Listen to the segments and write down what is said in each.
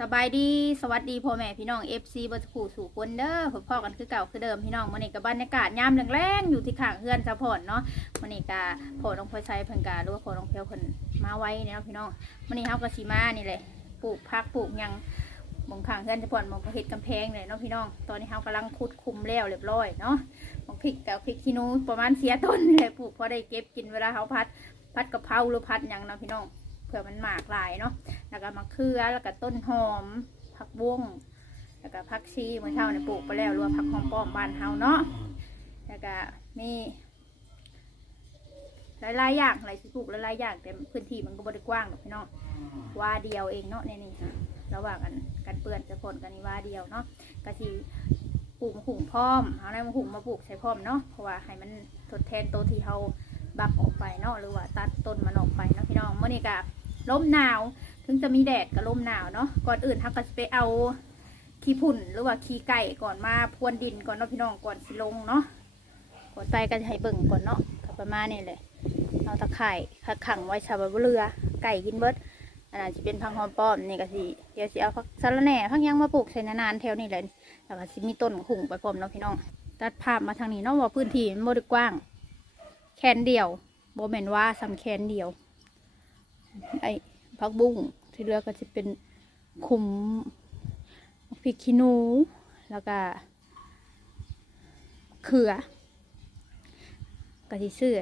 สบายดีสวัสดีพ่อแม่พี่น้อง FC บัสขู่สู่คนเด้อพบพ่อกันคือเก่าคือเดิมพี่น้องมื้อนี้ก็บรรยากาศยามแรงๆอยู่ที่ข้างเฮือนสะพอนเนาะมื้อนี้ก็พ่อน้องพลอยชัยเพิ่นก็หรือว่าพ่อน้องเพียวเพิ่นมาไว้เนี่ยเนาะพี่น้องมื้อนี้เฮาก็สิมานี่แหละปลูกผักปลูกหยังมองข้างเฮือนสะพอนมองก็เฮ็ดกำแพงเลยเนาะพี่น้อง ตอนนี้เฮากำลังขุดคุมแล้วเรียบร้อยเนาะมองพริกกับพริกขี้หนูประมาณเสียต้นนี่แหละปลูกพอได้เก็บกินเวลาเฮาพัดพัดกะเพราหรือพัดหยังเนาะพี่น้อง ผื่อมันหมากหลายเนาะแล้วก็มะเขือแล้วก็ต้นหอมผักบุ้งแล้วก็ผักชีเมื่อเช้าเนี่ยปลูกไปแล้วรวมผักหอมป้อมบ้านเฮาเนาะแล้วก็มีหลายๆอย่างหลายสิปลูกหลายๆอย่างแต่พื้นที่มันก็บริกว้างหรอกพี่น้องว่าเดียวเองเนาะในนี่ฮะระหว่างกันกันเปื้อนจะผลกันนี่ว่าเดียวเนาะก็สิปลูกมะหุ่งพร้อมเอาในมะหุ่งมาปลูกใช้พร้อมเนาะเพราะว่าให้มันทดแทนตัวที่เฮาบักออกไปเนาะหรือว่าตัดต้นมันออกไปเนาะพี่น้องเมื่อนี้ก็ ลมหนาว ถึงจะมีแดดกับลมหนาวเนาะก่อนอื่นทักก็จะไปเอาขี้ผุ่นหรือว่าขี้ไก่ก่อนมาพรวนดินก่อนเนาะพี่น้องก่อนสิลงเนาะก่อนไปก็จะให้เบิ่งก่อนเนาะก็ประมาณนี้เลยเอาตะไคร่ขังไว้ชาวบ้านเรือ ไก่กินเบิดอันนั้นจะเป็นพังหอมป้อมนี่ก็สิเดี๋ยวสิเอาพักสะรแหน่พักยังมาปลูกใส่นานๆแถวนี้เลยแล้วก็สิมีต้นหุ่งไปพร้อมเนาะพี่น้องตัดภาพมาทางนี้เนาะว่าพื้นที่มันบ่ได้กว้าง แคนเดียวโบแมนว่าซ้ำแคนเดียว ไอ้ผักบุ้งที่เหลือก็จะเป็นขุมพริกขี้หนูแล้วก็เขือก็ที่ซื้อ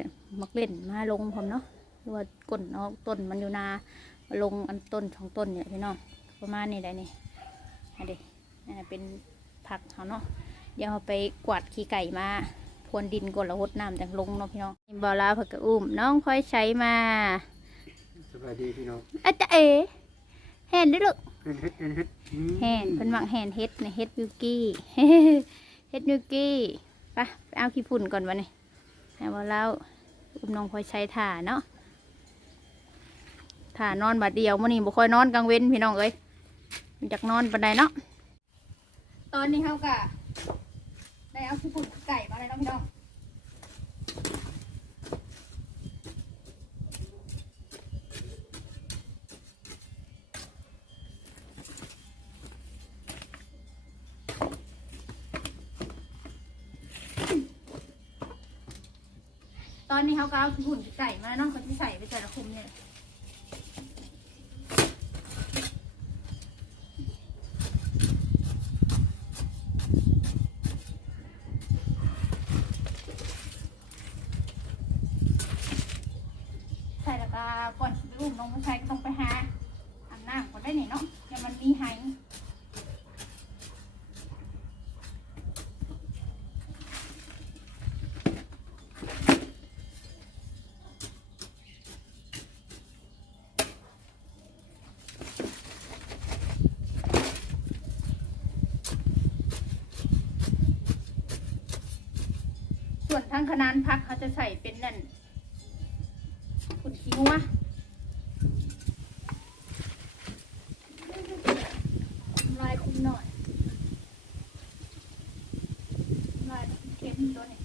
มักเล่นมาลงพร้อมเนาะหรือว่ากลนเอาต้นมันอยู่นามาลงอันต้นสองต้นเนี่ยพี่น้องประมาณนี้แหละนี่อันนี้อันนี้เป็นผักเขาเนาะเดี๋ยวเราไปกวาดขี้ไก่มาพรวนดินก่อนแล้วหดน้ำแต่ลงเนาะพี่น้องบอลาผักกระอุ้มน้องค่อยใช้มา สวัสดีพี่น้องอาจจะเอแฮนเด้วยลูกเฮ็ดเฮ็ดเฮ็ดเฮ็ดอืมแฮนเป็นหมักแฮนเฮ็ดในเฮ็ดบิวกี้เฮ็ดบิวกี้ไปไปเอาขี้ฝุ่นก่อนวะนี่ให้ว่าเล่าอุ้มน้องพลอยใช้ถ่าเนาะถ่านอนบาดเดียวมื่อนี้บ่ค่อยนอนกลางเว้นพี่น้องเอ้ยมันจากนอนปันใดเนาะตอนนี้เขากะได้เอาขี้ฝุ่นไก่มาเลยเนาะพี่น้อง ตอนนี้เขาก็เอาขี้ฝุ่นไก่มาเนาะเขาจะใส่ไปแต่ละคุมเนี่ยใส่แล้วก็ก่อนสิไปอุ้มน้องผู้ชายก็ต้องไปหาอาบน้ำก่อนได้นี่เนาะอย่ามันมีไห ส่วนทางคณานพักเขาจะใส่เป็นนั่นขุนคิ้วอะลายคุณหน่อยลายเข็มตัวนี้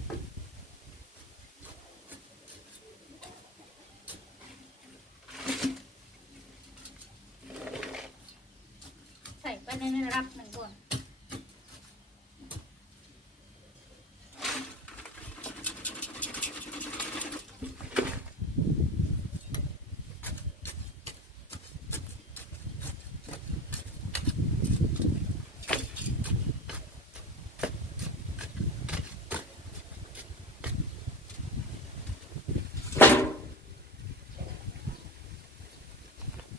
ใส่ไปในระดับหนึ่งก่อน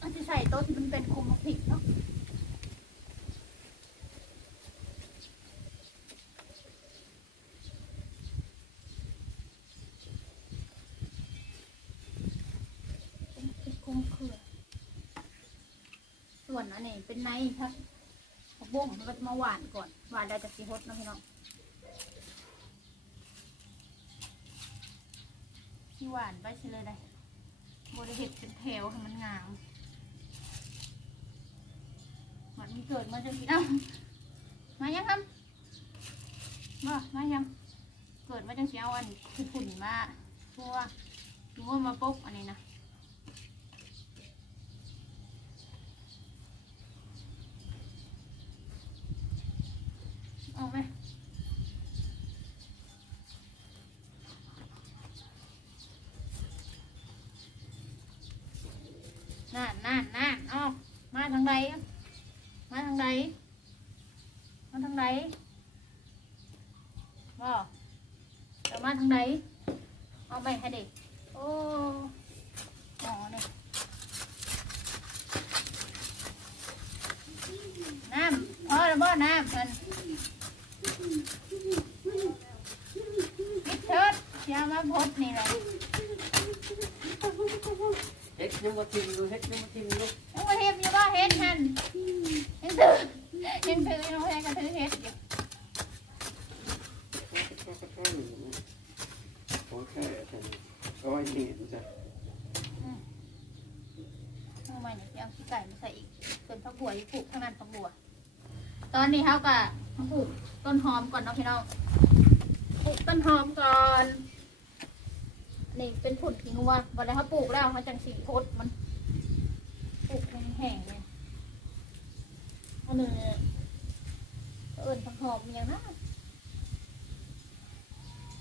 อาจจะใส่โต๊ะที่มันเป็นคุมพริกเนาะคุมพริกคุมเขือส่ วนอันนี้เป็นในครับผักบุ้งมันก็จะมาหวานก่อน หวานได้จากสีฮดนะพี่น้องที่หวานไปเฉยเลยได้บริเห็ดเป็นแถวให้มันงามมันมีเกิดมาจะมีเอ้ามายังครับมามายังเกิดมาจังสีเอาอันคือฝุ่นมาทั่วดูว่ามาปุ๊บอันนี้นะ นั่นนั่นนั่นออกมาทางใดมาทางใดมาทางใด บ่จะมาทางใดเอาไปให้เด็กโอ้หมอเนี่ยน้ำพอแล้วบ่น้ำเพิ่นพิดเชิดอยามาพดนี่แหละเฮ็ดยังบ่ทิมอยู่เฮ็ดยังบ่ทิมอยู่ยังมาเฮ็ดอยู่บ่เฮ็ดหันยังถือ ยังถือน้องแพรก็ถือเฮ็ดอยู่ของแค่เอาไว้นี่จ้ะทำไมเนี่ยยังขี้ไก่มาใส่อีกส่วนผักบัวอยู่ปลูกข้างนั้นผักบัว ตอนนี้เขาก็มาปลูกต้นหอมก่อนเนาะพี่น้องปลูกต้นหอมก่อนนี่เป็นผุดทิ้งว่าวันแล้วเขาปลูกแล้วเขาจังสีโพดมันปลูกแห้งๆเนี่ย อันนี้เขาเอิญผักหอมอย่างนะ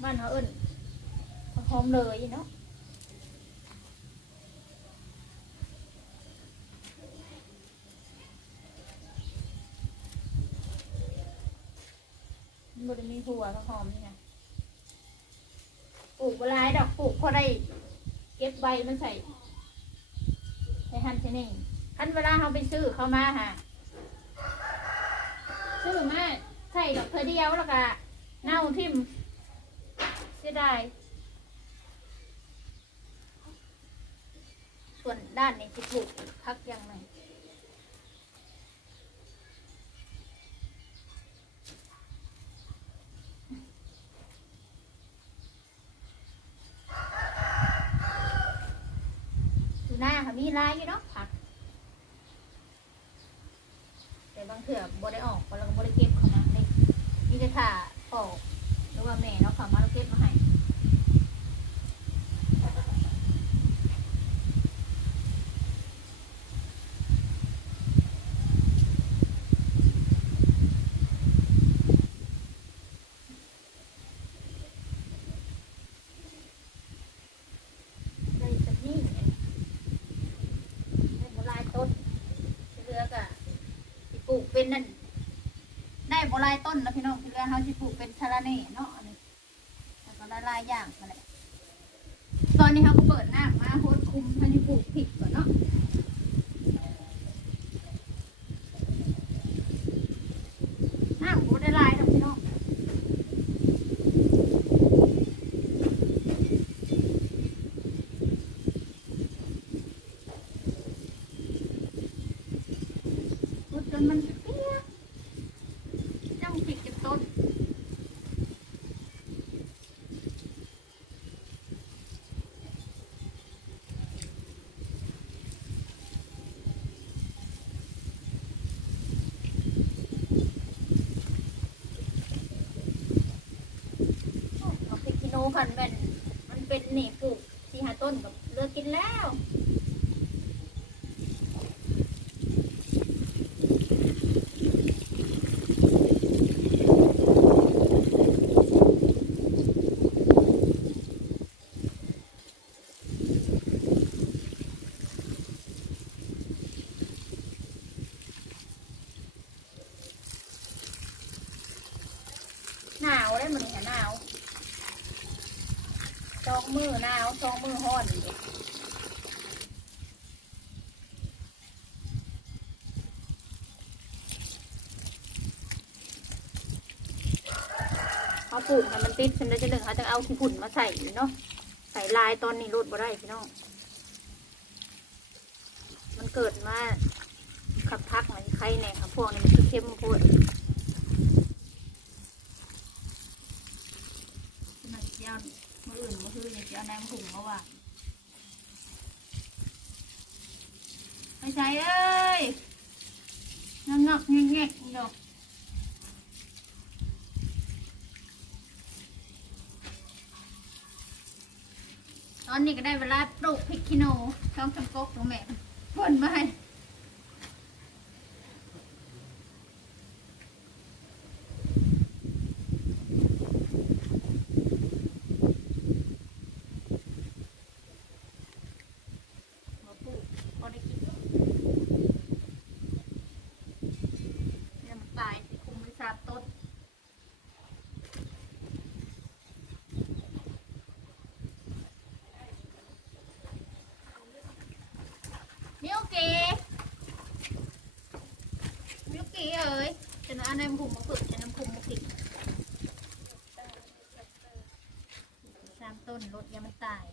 บ้านเขาเอิญผักหอมเลยเนาะมันบ่ได้มีหัวผักหอมนี่นะปลูกเวลายดอกปลูกพอได้เก็บใบมันใส่ใส่หั่นใส่นี่คันเวลาเขาไปซื้อเขามาฮะ ซื้อมาใส่ดอกเธอเดียวแล้วก็เน่าทิ่มเสียดายส่วนด้านนี้จะปลูกพักอย่างไรดูหน้าค่ะมีลายอยู่เนาะผัก แต่บางเถื่อบได้ออกบาก็บได้เก็บเขามาเลยมีแต่ถ่าออกหรือว่าแม่เนาะเขามาแล้วเก็บมาให้ได้สักนี่เองได้โบราณต้นที่เหลือกะสิ ปลูกเป็นนั่นได้บรายต้นนะพี่น้องที่เรือเขาที่ปลูกเป็นชาลาเน่เนาะอันนี้แล้วก็ละลายอย่างมาเลยตอนนี้เขาก็เปิดหน้ามาโคตรคุมเขาจะปลูกผิดก่อนเนาะหน้าโคตรได้ลายดอกพี่น้อง พุดจ นมันเปี้ยจ้องผิดกับต้นโอ้เอาพริกขี้หนูพันแม่นมันเป็นนี่ปลูกสี่ห้าต้นกับเลือกกินแล้ว หนาวได้เหมือนกันหนาวสอง มือหนาวสองมือห้อนเอาปลูกให้มันติดฉันได้จะหนึ่งเขาจะเอาขี้ฝุ่นมาใส่เนาะใส่ลายตอนนี้รดบ่ได้พี่น้อง มันเกิดมาขับพักมันไข่แหน่ค่ะพวกนี้มันคือเข้มโพด หนักเจ้ามืออื่น เอคืออย่างเจ้าแนมหุ่งมาว่ะไม่ใช่เอ้ยงอกงอกแงกแงกดอกตอนนี้ก็ได้เวลาปลูกพริกขี้หนูช่องทำกกตรงแม่ฝนมาให้มาปลูกพอได้กิน กี้เอ้ยจะเอาน้ำคุมมาฝึกจะน้ำคุมมาฝึกสามต้นรถยังไม่ตาย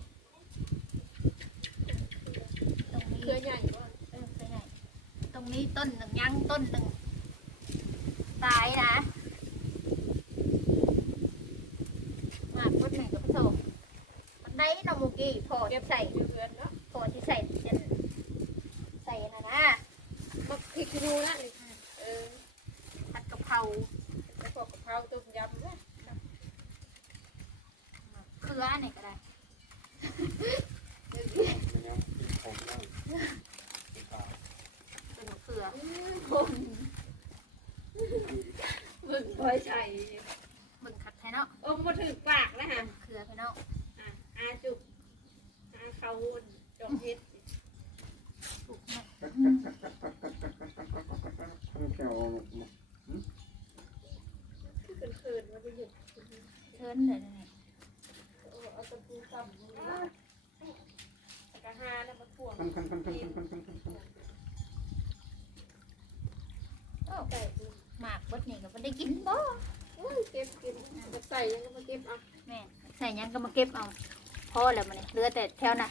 ตรงนี้เครือใหญ่บ่เออเครือใหญ่ ตรงนี้ต้นหนึ่งยังต้นหนึ่งตายนะ มากต้นหนึ่งกับพระโสมันได้นำมูกี้พอจะใส่อยู่เรือนเนาะพอที่ใส่จะใส่นะนะบักพริกขี้หนูนั่นนี่เออ ผัดกะเพรา แล้วพวกกะเพราต้มยำนะ เค รืออันไหนก็ได้มันยังกินของนั่งกินข้าเป็นมเขือคนมึงคอยใส่มึงขัดไทเนาะอมมาถึงปากแล้วฮะเคือพี่เนาะอะอาจุกอาเขาวนจอกเฮดปลูกเนี่ยทั้งแก้วขึ้นคืนมาไปหยุดเชิญเลยนี่เอา สับบุญแต่ะหานี่มันพวงกินโอ้ไก่กหมากบดนี่ก็ไม่ได้กินบ่เก็บกินจะใส่ยังก็มาเก็บเอาแม่ใส่ยังก็มาเก็บเอาพ่อแล้วมันนี่ยเลือแต่แถวน่ะ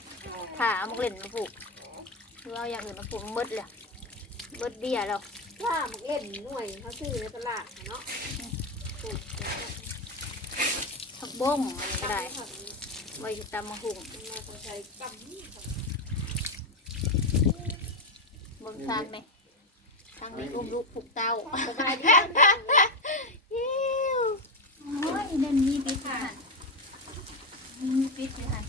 ถ้าเอามักเล่นมาปลูกเราอย่างอื่นมาปลูกมัดเลยวหมดเบี้ยเราวถ้ามันเล่นหน่วยเขาซื้อในตลาดเนาะปลูกผักบ้งอะไรก็ได้ ว้อยู่ตามมะฮุ่งเราก็ใช้กำเบิ่งทางไหมทางนี้อุ้มลูกปลูกเต้าสบายดีฮิวโอ้ยนั่นมีปิดหันมีปิดอยู่หัน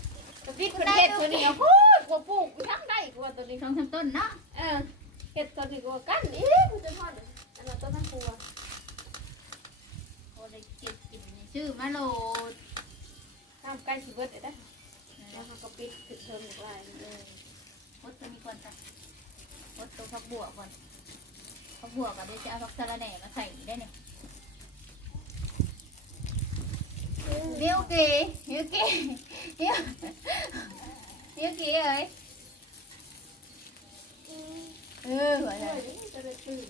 กระติกประเทศตัวนี้พูดกว่าปลูกทั้งได้กว่าตัวนี้สองสามต้นเนาะเออเห็ดตัวนี้กว่ากันอีกกูจะทอดอันนั้นต้นทั้งตัวโอ้ได้เก็บกินนี่ชื่อมะโลด ข้ามใกล้สิเบิดเลยนะแล้วเขาก็ปิดถึงเทอมอีกลายเออพดตัวนี้ก่อนจ้ะพดตัวผักบัวก่อนผักบัวก็เดี๋ยวจะเอาผักสะระแหน่มาใส่ได้เนี่ยมิวกี้มิวกี้มิวมิวกี้เอ้ยเออหัวใจเฮ้ยจะได้ตื่น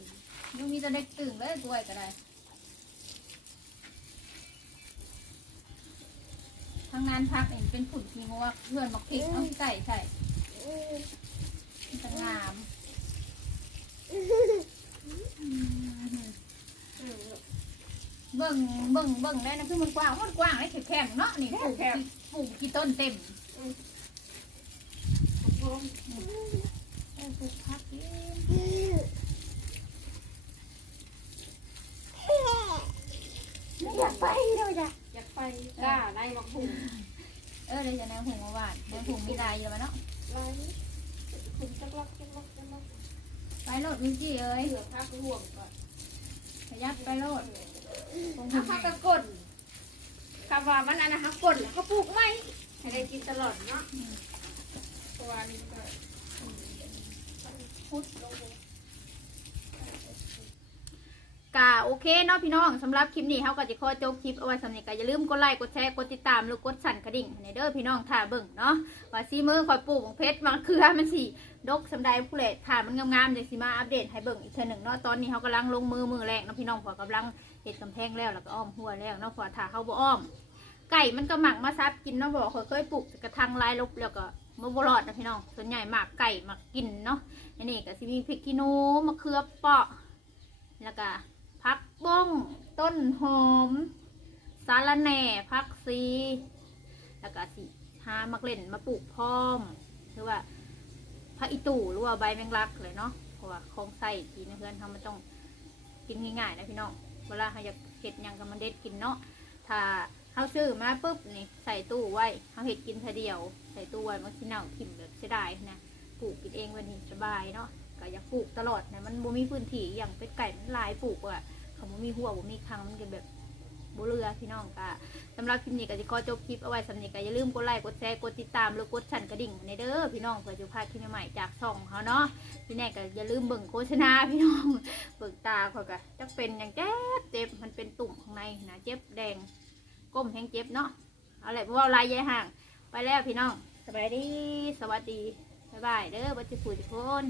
ยูมีตัวเด็กตึงเลยตัวก็ได้ ทางงานพักเห็นเป็นฝุ่นขี้งัวเพื่อนมาคิกเอาใส่ใส่มันจะงามเบิ่งเบิ่งเบิ่งได้นะคือมันกว้างมันกว้างไอ้แคบๆเนาะนี่ปลูกกี่ปลูกกี่ต้นเต็มเออปลูกพักเองอยากไปเลยจ้ะอยาก ไปกล้าในมักหุ่นเออเดี๋ยวจะแนวหุงมาหวานแนวหุงมีลายอยู่แล้วเนาะไรคุณจักลักจักลักจักลักไปโลดมิจี้เอ้ยเหลือพักห่วงก่อนขยับไปโลดคงถ้าทำพัให้กกระกดคำว่ามันอันนะฮักกดแล้วก็ปลูกไหมให้ได้กินตลอดเนาะตัวนี้ก็พุดลง กาโอเคเนาะพี่น้องสำหรับคลิปนี้เขาก็จะขอจบคลิปเอาไว้สำหรับก็อย่าลืมกดไลค์กดแชร์กดติดตามหรือกดสั่นกระดิ่งในเด้อพี่น้องถ่าเบิ่งเนาะว่าซีมือคอยปลูกของเพชรมาคือมันสีดกสำได้ผู้เล่ถ่ามันงามๆเดี๋ยวสิมาอัปเดตให้เบิ่งอีกเทื่อหนึ่งเนาะตอนนี้เขากำลังลงมือมือแรกเนาะพี่น้องพอกำลังเห็ดกำแพงแล้วแล้วก็อ้อมหัวแล้วเนาะพอถ่าเขาบ่อ้อม ไก่มันก็หมักมาซับกินเนาะบอกเคยเคยปลูกกระทังลายลบแล้วก็บ่บ่รอดนะพี่น้องส่วนใหญ่หมากไก่หมักกินเนาะอันนี้ก็สิมีพริกขี้หนูมะเขือเปาะแล้วก็ บ้งต้นหอม สาระแหน่ผักซี แล้วก็สิหามักเล่นมาปลูกพร้อมหรือว่าผักอีตู่หรือว่าใบแมงลักเลยเนาะเพราะว่าของใส่ทีนะเพื่อนเขามันต้องกินง่ายๆนะพี่น้องเวลาเขาอยากเห็ดยังกับมันเด็ดกินเนาะถ้าเขาซื้อมาปุ๊บนี่ใส่ตู้ไว้เขาเห็ดกินทีเดียว ใส่ตู้ไว้มันสิเน่าถิ่มแบบเสียดายนะปลูกกินเองวันนี้สบายเนาะก็อยากปลูกตลอดนะมันบ่มีพื้นที่อย่างเป็ดไก่มันลายปลูกอะ เขาบ่มีหัวบ่มีครังมันก็แบบบ่เรือพี่น้องก็สำหรับคลิปนี้ก็จะขอจบคลิปเอาไว้สำหรับนี้ก็อย่าลืมกดไลค์กดแชร์กดติดตามหรือกดสั่นกระดิ่งในเด้อพี่น้องเพื่อจะพลาดคลิปใหม่ๆจากช่องเขาเนาะพี่แน่ก็อย่าลืมเบิ่งโฆษณาพี่น้องเบิ่งตาเขาก็จะเป็นอย่างเจ็บเจ็บมันเป็นตุ่มข้างในนะเจ็บแดงก้มแห้งเจ็บเนาะเอาเละว่าลายยายห่าง ไปแล้วพี่น้องสบายดีสวัสดีบ๊ายบายเด้อบัจจุกุทุกคน